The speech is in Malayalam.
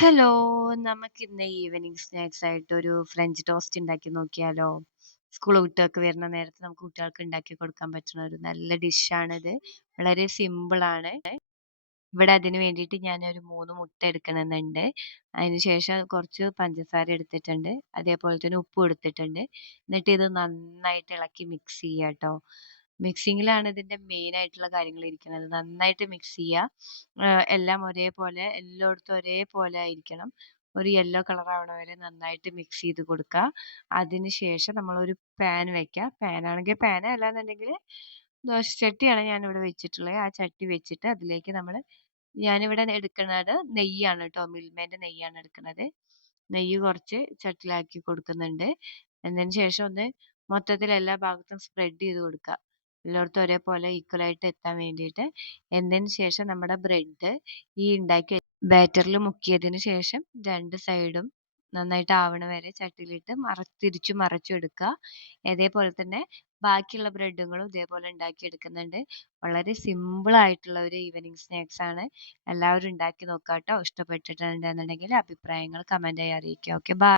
ഹലോ, നമുക്കിന്ന് ഈവനിങ് സ്നാക്സ് ആയിട്ട് ഒരു ഫ്രഞ്ച് ടോസ്റ്റ് ഉണ്ടാക്കി നോക്കിയാലോ? സ്കൂൾ വിട്ടൊക്കെ വരുന്ന നേരത്ത് നമുക്ക് കുട്ടികൾക്ക് ഉണ്ടാക്കി കൊടുക്കാൻ പറ്റുന്ന ഒരു നല്ല ഡിഷാണിത്. വളരെ സിമ്പിൾ ആണ്. ഇവിടെ അതിന് വേണ്ടിയിട്ട് ഞാനൊരു 3 മുട്ട എടുക്കണമെന്നുണ്ട്. അതിനുശേഷം കുറച്ച് പഞ്ചസാര എടുത്തിട്ടുണ്ട്. അതേപോലെ തന്നെ ഉപ്പും എടുത്തിട്ടുണ്ട്. എന്നിട്ട് ഇത് നന്നായിട്ട് ഇളക്കി മിക്സ് ചെയ്യുക ട്ടോ. മിക്സിങ്ങിലാണ് ഇതിന്റെ മെയിൻ ആയിട്ടുള്ള കാര്യങ്ങൾ ഇരിക്കുന്നത്. നന്നായിട്ട് മിക്സ് ചെയ്യുക. എല്ലാം ഒരേപോലെ എല്ലായിടത്തും ഒരേപോലെ ആയിരിക്കണം. ഒരു യെല്ലോ കളർ ആവണ വരെ നന്നായിട്ട് മിക്സ് ചെയ്ത് കൊടുക്കുക. അതിനുശേഷം നമ്മളൊരു പാൻ വെക്കുക. പാൻ ആണെങ്കിൽ പാൻ അല്ലാന്നുണ്ടെങ്കിൽ ദോശച്ചട്ടിയാണ് ഞാനിവിടെ വെച്ചിട്ടുള്ളത്. ആ ചട്ടി വെച്ചിട്ട് അതിലേക്ക് ഞാനിവിടെ എടുക്കുന്നത് നെയ്യാണ് ട്ടോ. മിൽമേന്റെ നെയ്യാണ് എടുക്കുന്നത്. നെയ്യ് കുറച്ച് ചട്ടിയിലാക്കി കൊടുക്കുന്നുണ്ട്. എന്നതിന് ശേഷം ഒന്ന് മൊത്തത്തിൽ എല്ലാ ഭാഗത്തും സ്പ്രെഡ് ചെയ്ത് കൊടുക്കുക. എല്ലായിടത്തും ഒരേപോലെ ഈക്വൽ ആയിട്ട് എത്താൻ വേണ്ടിയിട്ട്. എന്നതിന് ശേഷം നമ്മുടെ ബ്രെഡ് ഈ ഉണ്ടാക്കിയ ബാറ്ററിൽ മുക്കിയതിന് ശേഷം രണ്ട് സൈഡും നന്നായിട്ട് ആവണ വരെ ചട്ടിയിലിട്ട് തിരിച്ചും മറിച്ചും എടുക്കുക. അതേപോലെ തന്നെ ബാക്കിയുള്ള ബ്രെഡുകളും ഇതേപോലെ ഉണ്ടാക്കി എടുക്കുന്നുണ്ട്. വളരെ സിമ്പിൾ ആയിട്ടുള്ള ഒരു ഈവനിങ് സ്നാക്സ് ആണ്. എല്ലാവരും ഉണ്ടാക്കി നോക്കുക ട്ടോ. ഇഷ്ടപ്പെട്ടിട്ടുണ്ടെന്നുണ്ടെങ്കിൽ അഭിപ്രായങ്ങൾ കമന്റ് ആയി അറിയിക്കുക. Okay, by.